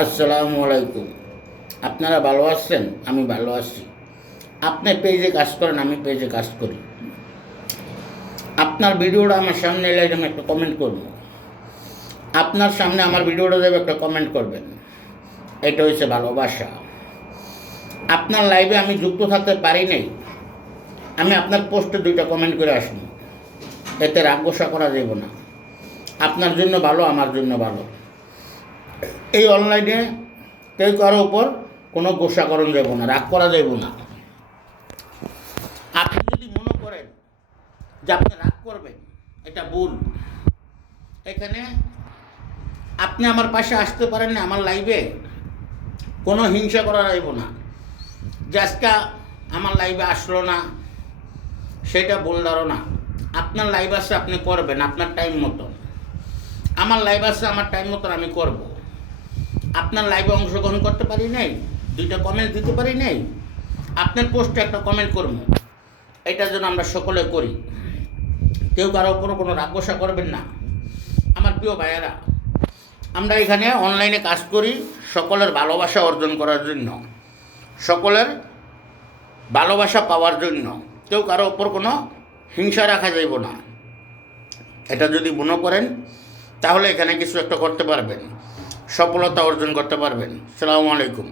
আসসালামু আলাইকুম। আপনারা ভালো আছেন? আমি ভালো আছি। আপনি পেজে কাজ করেন, আমি পেজে কাজ করি। আপনার ভিডিওটা আমার সামনে এলে আমি একটা কমেন্ট করব। আপনার সামনে আমার ভিডিওটা দেবে, একটা কমেন্ট করবেন। এটা হচ্ছে ভালোবাসা। আপনার লাইভে আমি যুক্ত থাকতে পারি নাই, আমি আপনার পোস্টে 2টা কমেন্ট করে আসবো। এতে রাগ গোসা করা যাব না। আপনার জন্য ভালো, আমার জন্য ভালো। এই অনলাইনে কেউ কারো উপর কোনো গোসাকরণ যাব না, রাগ করা যাব না। আপনি যদি মনে করেন যে আপনি রাগ করবেন, এটা ভুল। এখানে আপনি আমার পাশে আসতে পারেন না, আমার লাইভে কোনো হিংসা করা যাইব না। যে আজকে আমার লাইভে আসলো না, সেটা ভুল ধারণা। আপনার লাইভ আসছে, আপনি করবেন আপনার টাইম মতো। আমার লাইভ আসছে, আমার টাইম মতো আমি করব। আপনার লাইভে অংশগ্রহণ করতে পারি নাই, 2টা কমেন্ট দিতে পারি নাই, আপনার পোস্টে একটা কমেন্ট করব। এটার জন্য আমরা সকলে করি। কেউ কারো উপর কোনো রাগ গোসা করবেন না। আমার প্রিয় ভাইয়েরা, আমরা এখানে অনলাইনে কাজ করি সকলের ভালোবাসা অর্জন করার জন্য, সকলের ভালোবাসা পাওয়ার জন্য। কেউ কারো ওপর কোনো হিংসা রাখা যাইব না। এটা যদি মনে করেন তাহলে এখানে কিছু একটা করতে পারবেন, সফলতা অর্জন করতে পারবেন। আসসালামু আলাইকুম।